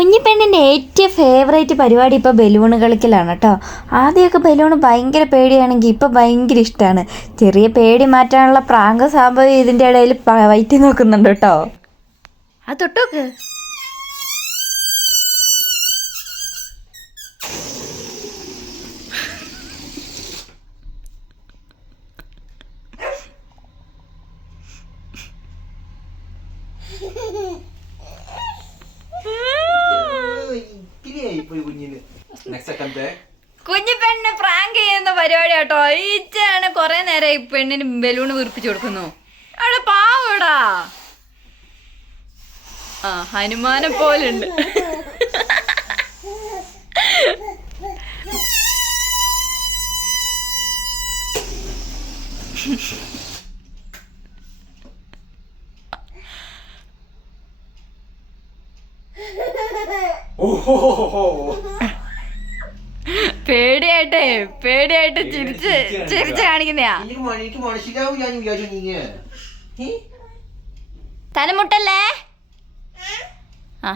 കുഞ്ഞിപ്പെണ്ണിൻ്റെ ഏറ്റവും ഫേവറേറ്റ് പരിപാടി ഇപ്പോൾ ബലൂൺ കളിക്കലാണ് കേട്ടോ. ആദ്യമൊക്കെ ബലൂൺ ഭയങ്കര പേടിയാണെങ്കിൽ ഇപ്പോൾ ഭയങ്കര ഇഷ്ടമാണ്. ചെറിയ പേടി മാറ്റാനുള്ള പ്രാങ്ക് സംഭവം ഇതിൻ്റെ ഇടയിൽ വയറ്റി നോക്കുന്നുണ്ട് കേട്ടോ. ആ തൊട്ടോക്ക് കുഞ്ഞിപ്പെണ്ണ് പ്രാങ്ക് ചെയ്യുന്ന പരിപാടി കേട്ടോ. ഈച്ചാണ് കൊറേ നേരം ഈ പെണ്ണിന് ബലൂണ് വീർപ്പിച്ചു കൊടുക്കുന്നു. അവിടെ പാവടാ, ആ ഹനുമാനെ പോലുണ്ട്. പേടിയായിട്ട് ചിരിച്ച് കാണിക്കുന്നയാ. തലമുട്ടല്ലേ? ആ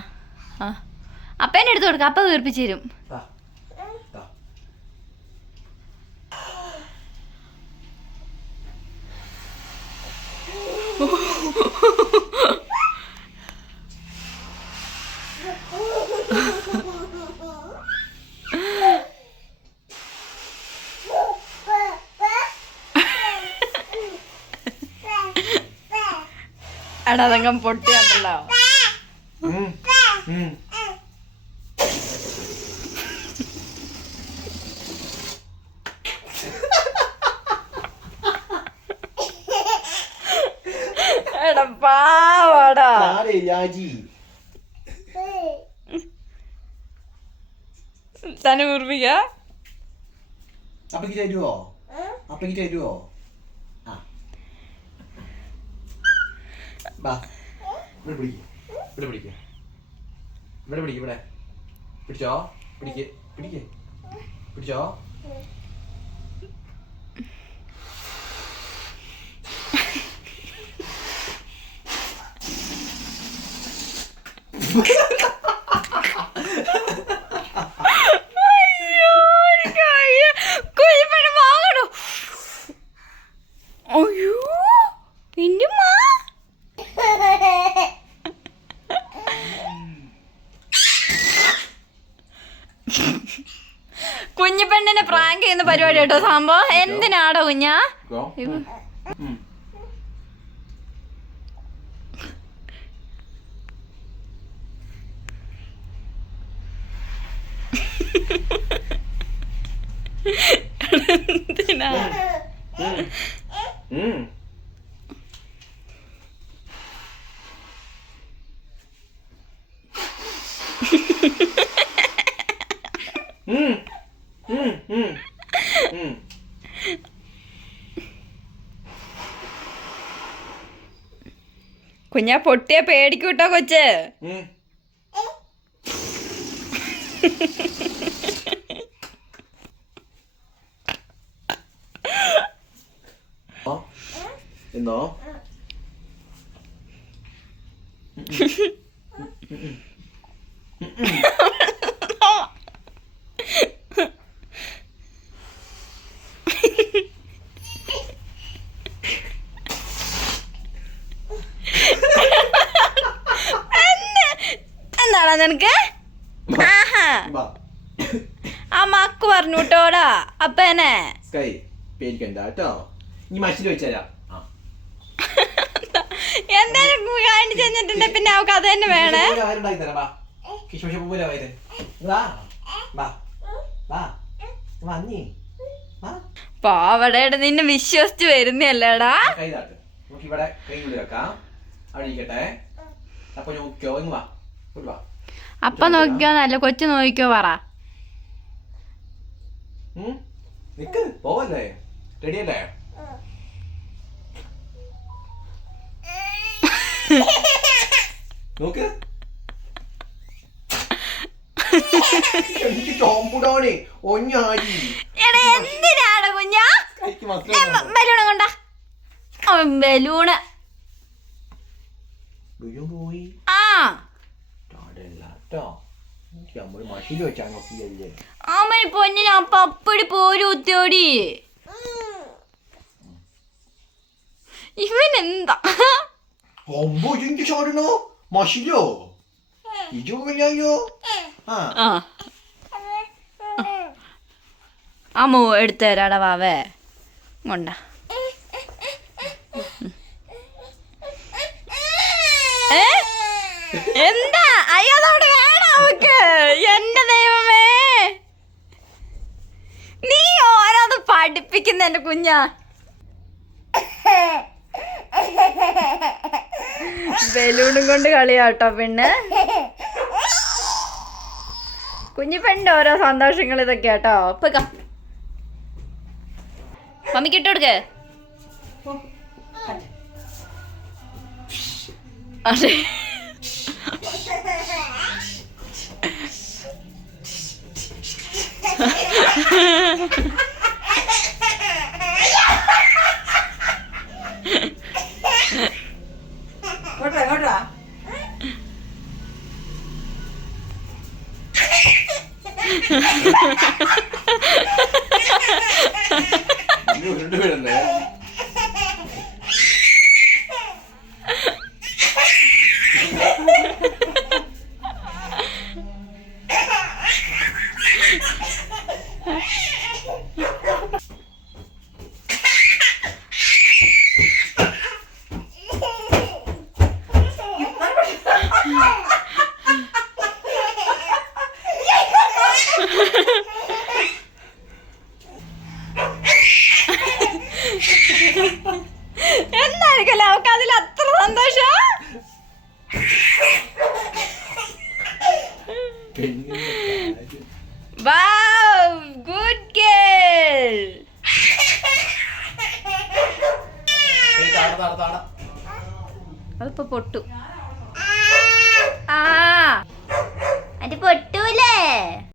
അപ്പേനെ എടുത്തു കൊടുക്ക, അപ്പ വീർപ്പിച്ചു തരും. എടാ അതങ്ങ് പൊട്ടിയാണല്ലോ. എടാ പാവാടാ. തന്നെ ഉറപ്പിക്ക. അപ്പക്ക് തരുവോ? അപ്പക്ക് തരുവോ? ഇവിടെ പിടിക്ക്, ഇവിടെ പിടിക്ക്, ഇവിടെ പിടിക്ക്, ഇവിടെ പിടിച്ചോ, പിടിക്ക്, പിടിക്ക്, പിടിച്ചോ. കുഞ്ഞിപ്പെണ്ണിനെ പ്രാങ്ക് ചെയ്യുന്ന പരിപാടി കേട്ടോ സംഭവം. എന്തിനാടോ കുഞ്ഞാ? എന്തിനാ? കുഞ്ഞാ പൊട്ടിയ പേടിക്കൂട്ടോ കൊച്ച്. എന്നോ എന്താണോ നിനക്ക്? ആഹാ ആ മക്ക് പറഞ്ഞു കേട്ടോടാ അപ്പനെ. പേടിക്കണ്ട കേട്ടോ. ഇനി മഷിൽ വെച്ചാ എന്തായാലും കാണിച്ചു തന്നിട്ടുണ്ട്. പിന്നെ അവക്ക് അത് തന്നെ വേണേ. പാവടയുടെ നിന്നെ വിശ്വസിച്ച് വരുന്നല്ലേടാ. അപ്പ നോക്കിക്കോന്നല്ല കൊച്ചു നോക്കിക്കോ പറ. പോവല്ലേ? റെഡിയല്ലേ? നോക്ക് എന്തിനാണ് കുഞ്ഞാ ബലൂണ് കൊണ്ട? ബലൂണ് പോയി. ആ ട്ടോ നമ്മള് മഷിൽ വെച്ചാ നോക്കിയല്ലേ. അവന് പൊന്നിന് അപ്പ അപ്പടി പോരും ഉത്തോടി. ഇവൻ എന്താ 어머, 진짜 잘하나? 마시려? 이거 그냥요? 아. അമ്മു എടുത്തു തരാടാ വാവേ കൊണ്ട. എന്താ അയ്യോടെ വേണം അവക്ക്. എന്റെ ദൈവമേ, നീ ഓരോന്ന് പഠിപ്പിക്കുന്ന എന്റെ കുഞ്ഞാ. ബലൂണും കൊണ്ട് കളിയാട്ടോ പിന്നെ. കുഞ്ഞിപ്പെണ്ണിന്റെ ഓരോ സന്തോഷങ്ങൾ ഇതൊക്കെ കേട്ടോ. ഇപ്പൊ മമ്മിക്ക് ഇട്ട് കൊടുക്ക്. അതെ ഉരുണ്ടുവരുന്നേ. എന്തായിരിക്കല്ലേ അവക്ക് അതിൽ അത്ര സന്തോഷം. Good girl. അതിപ്പോ പൊട്ടു.